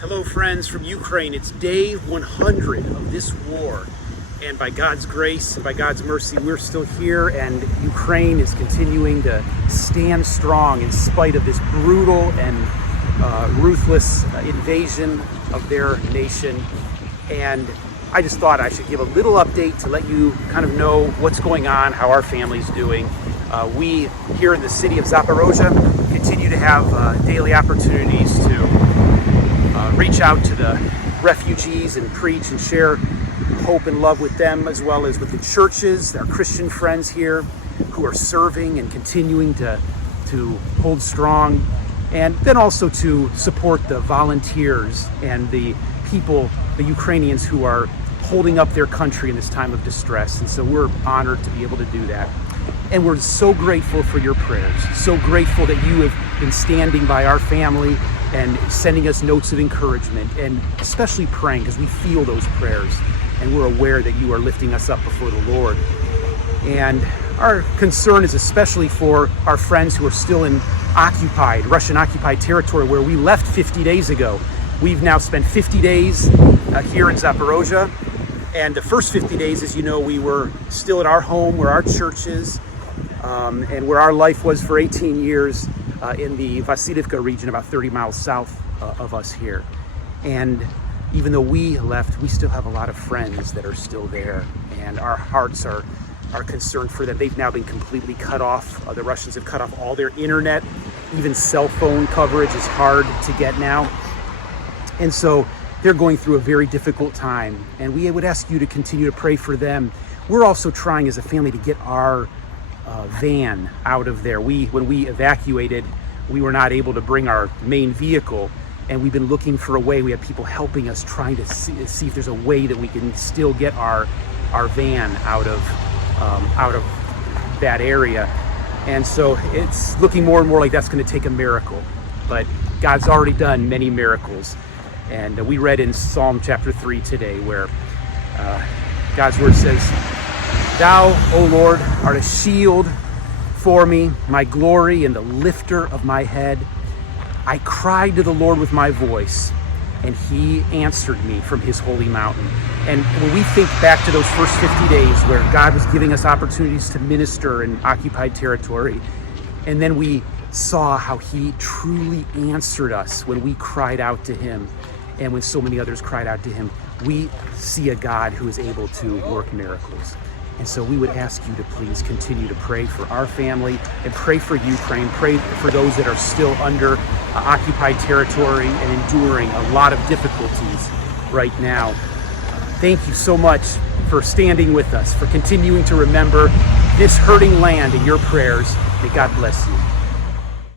Hello friends from Ukraine. It's day 100 of this war, and by God's grace and by God's mercy we're still here, and Ukraine is continuing to stand strong in spite of this brutal and ruthless invasion of their nation. And I just thought I should give a little update to let you kind of know what's going on, how our family's doing. We here in the city of Zaporozhye continue to have daily opportunities to reach out to the refugees and preach and share hope and love with them, as well as with the churches, our Christian friends here who are serving and continuing to hold strong, and then also to support the volunteers and the people, the Ukrainians who are holding up their country in this time of distress. And so we're honored to be able to do that. And we're so grateful for your prayers, so grateful that you have been standing by our family and sending us notes of encouragement, and especially praying, because we feel those prayers and we're aware that you are lifting us up before the Lord. And our concern is especially for our friends who are still in Russian occupied territory, where we left 50 days ago. We've now spent 50 days here in Zaporozhye, and the first 50 days, as you know, we were still at our home where our church is, and where our life was for 18 years in the Vasilivka region, about 30 miles south of us here. And even though we left, we still have a lot of friends that are still there, and our hearts are concerned for them. They've now been completely cut off. The Russians have cut off all their internet. Even cell phone coverage is hard to get now. And so they're going through a very difficult time, and we would ask you to continue to pray for them. We're also trying as a family to get our van out of there. When we evacuated, we were not able to bring our main vehicle, and we've been looking for a way. We have people helping us, trying to see if there's a way that we can still get our van out of that area. And so it's looking more and more like that's going to take a miracle, but God's already done many miracles. And we read in Psalm chapter 3 today, where God's word says, "Thou, O Lord, art a shield for me, my glory and the lifter of my head. I cried to the Lord with my voice, and he answered me from his holy mountain." And when we think back to those first 50 days where God was giving us opportunities to minister in occupied territory, and then we saw how he truly answered us when we cried out to him, and when so many others cried out to him, we see a God who is able to work miracles. And so we would ask you to please continue to pray for our family, and pray for Ukraine, pray for those that are still under occupied territory and enduring a lot of difficulties right now. Thank you so much for standing with us, for continuing to remember this hurting land in your prayers. May God bless you.